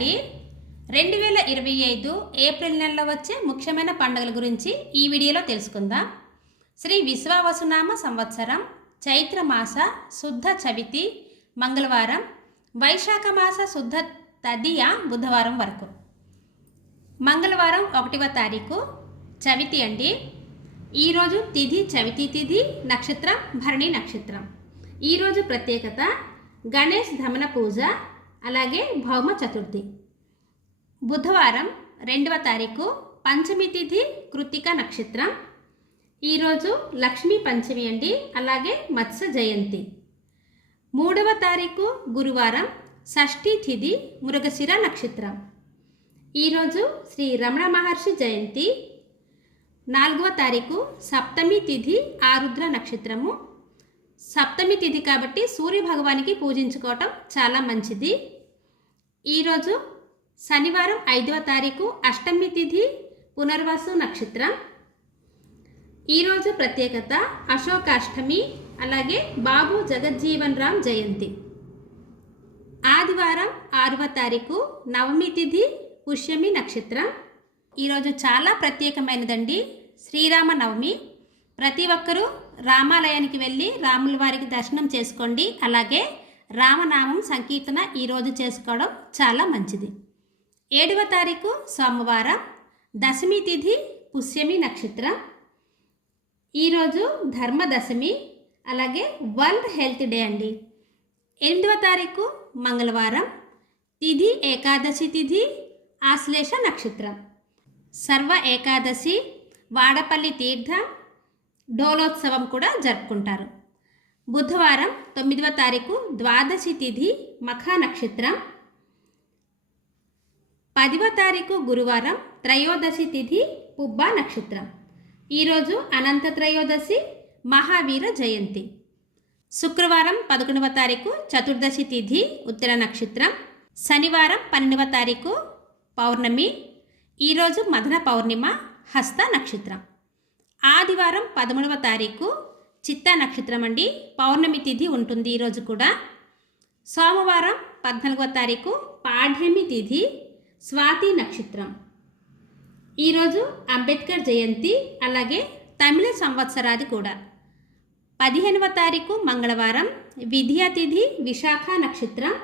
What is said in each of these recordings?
అండి. 2025 ఏప్రిల్ నెలలో వచ్చే ముఖ్యమైన పండుగల గురించి ఈ వీడియోలో తెలుసుకుందాం. శ్రీ విశ్వావసునామ సంవత్సరం చైత్రమాస శుద్ధ చవితి మంగళవారం, వైశాఖ మాస శుద్ధ తదియ బుధవారం వరకు. మంగళవారం 1వ తారీఖు చవితి అండి. ఈరోజు తిథి చవితి తిథి, నక్షత్రం భరణి నక్షత్రం. ఈరోజు ప్రత్యేకత గణేష్ ధమన పూజ, అలాగే భౌమ చతుర్థి. బుధవారం 2వ తారీఖు పంచమి తిథి కృత్తిక నక్షత్రం. ఈరోజు లక్ష్మీ పంచమి అండి, అలాగే మత్స్య జయంతి. 3వ తారీఖు గురువారం షష్ఠీ తిథి మృగశిర నక్షత్రం. ఈరోజు శ్రీ రమణ మహర్షి జయంతి. 4వ తారీఖు సప్తమి తిథి ఆరుద్ర నక్షత్రము. సప్తమి తిథి కాబట్టి సూర్య భగవానికి పూజించుకోవటం చాలా మంచిది. ఈరోజు శనివారం 5వ తారీఖు అష్టమి తిథి పునర్వసు నక్షత్రం. ఈరోజు ప్రత్యేకత అశోకాష్టమి, అలాగే బాబు జగజ్జీవన్ రామ్ జయంతి. ఆదివారం 6వ తారీఖు నవమి తిథి పుష్యమి నక్షత్రం. ఈరోజు చాలా ప్రత్యేకమైనదండి, శ్రీరామ నవమి. ప్రతి ఒక్కరూ రామాలయానికి వెళ్ళి రాముల వారికి దర్శనం చేసుకోండి. అలాగే రామనామం సంకీర్తన ఈరోజు చేసుకోవడం చాలా మంచిది. 7వ తారీఖు సోమవారం దశమి తిథి పుష్యమి నక్షత్రం. ఈరోజు ధర్మదశమి, అలాగే వరల్డ్ హెల్త్ డే అండి. 8వ తారీఖు మంగళవారం తిథి ఏకాదశి తిథి ఆశ్లేష నక్షత్రం. సర్వ ఏకాదశి, వాడపల్లి తీర్థం, డోలోత్సవం కూడా జరుపుకుంటారు. బుధవారం 9వ తారీఖు ద్వాదశి తిథి మఖ నక్షత్రం. 10వ తారీఖు గురువారం త్రయోదశి తిథి పుబ్బ నక్షత్రం. ఈరోజు అనంత త్రయోదశి మహావీర జయంతి. శుక్రవారం 11వ తారీఖు చతుర్దశి తిథి ఉత్తర నక్షత్రం. శనివారం 12వ తారీఖు పౌర్ణమి. ఈరోజు మదన పౌర్ణిమ హస్త నక్షత్రం. ఆదివారం 13వ తారీఖు చిత్త నక్షత్రం అండి, పౌర్ణమి తిథి ఉంటుంది ఈరోజు కూడా. సోమవారం 14వ తారీఖు పాఠ్యమి తిథి స్వాతి నక్షత్రం. ఈరోజు అంబేద్కర్ జయంతి, అలాగే తమిళ సంవత్సరాది కూడా. 15వ తారీఖు మంగళవారం విద్యా తిథి విశాఖ నక్షత్రం.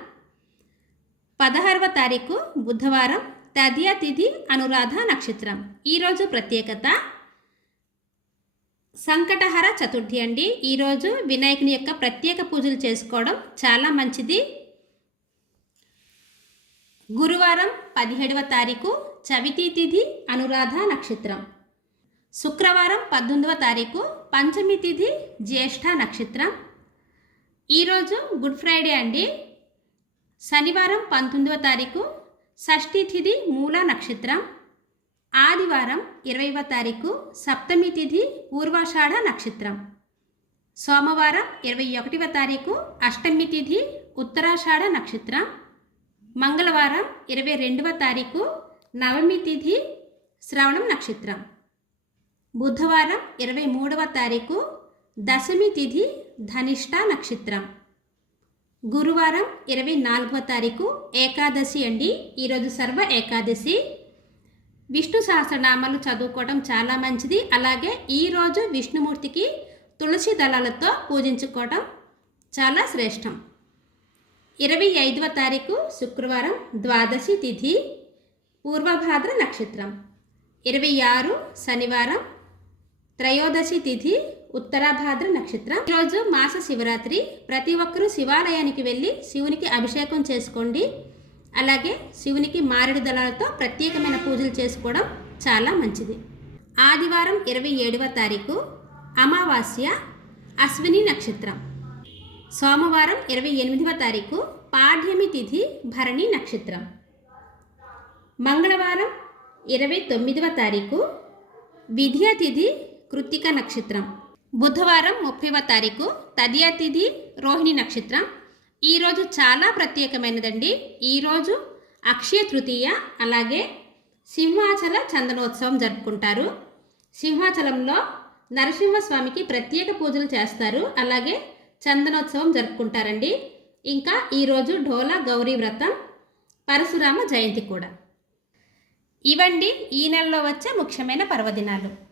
16వ తారీఖు బుధవారం తదియ తిథి అనురాధ నక్షత్రం. ఈరోజు ప్రత్యేకత సంకటహర చతుర్థి అండి. ఈరోజు వినాయకుని యొక్క ప్రత్యేక పూజలు చేసుకోవడం చాలా మంచిది. గురువారం 17వ తారీఖు చవితి తిథి అనురాధ నక్షత్రం. శుక్రవారం 18వ తారీఖు పంచమి తిథి జ్యేష్ఠ నక్షత్రం. ఈరోజు గుడ్ ఫ్రైడే అండి. శనివారం 19వ తారీఖు షష్ఠీ తిథి మూల నక్షత్రం. ఆదివారం 20వ తారీఖు సప్తమి తిథి పూర్వాషాఢ నక్షత్రం. సోమవారం 21వ తారీఖు అష్టమి తిథి ఉత్తరాషాఢ నక్షత్రం. మంగళవారం 22వ తారీఖు నవమి తిథి శ్రవణం నక్షత్రం. బుధవారం 23వ తారీఖు దశమి తిథి ధనిష్ట నక్షత్రం. గురువారం 24వ తారీఖు ఏకాదశి అండి. ఈరోజు సర్వ ఏకాదశి. విష్ణు సహస్రనామాలు చదువుకోవడం చాలా మంచిది. అలాగే ఈరోజు విష్ణుమూర్తికి తులసి దళాలతో పూజించుకోవడం చాలా శ్రేష్టం. 25వ తారీఖు శుక్రవారం ద్వాదశి తిథి పూర్వభాద్ర నక్షత్రం. 26 శనివారం త్రయోదశి తిథి ఉత్తరాభాద్ర నక్షత్రం. ఈరోజు మాస శివరాత్రి. ప్రతి ఒక్కరూ శివాలయానికి వెళ్ళి శివునికి అభిషేకం చేసుకోండి. అలాగే శివునికి మారేడు దళాలతో ప్రత్యేకమైన పూజలు చేసుకోవడం చాలా మంచిది. ఆదివారం 27వ తారీఖు అమావాస్య అశ్విని నక్షత్రం. సోమవారం 28వ తారీఖు పాఠ్యమి తిథి భరణి నక్షత్రం. మంగళవారం 29వ తారీఖు విద్యా తిథి కృత్తిక నక్షత్రం. బుధవారం 30వ తారీఖు తదియ తిథి రోహిణి నక్షత్రం. ఈరోజు చాలా ప్రత్యేకమైనదండి. ఈరోజు అక్షయ తృతీయ, అలాగే సింహాచల చందనోత్సవం జరుపుకుంటారు. సింహాచలంలో నరసింహస్వామికి ప్రత్యేక పూజలు చేస్తారు, అలాగే చందనోత్సవం జరుపుకుంటారండి. ఇంకా ఈరోజు ఢోలా గౌరీ వ్రతం, పరశురామ జయంతి కూడా. ఇవండి ఈ నెలలో వచ్చే ముఖ్యమైన పర్వదినాలు.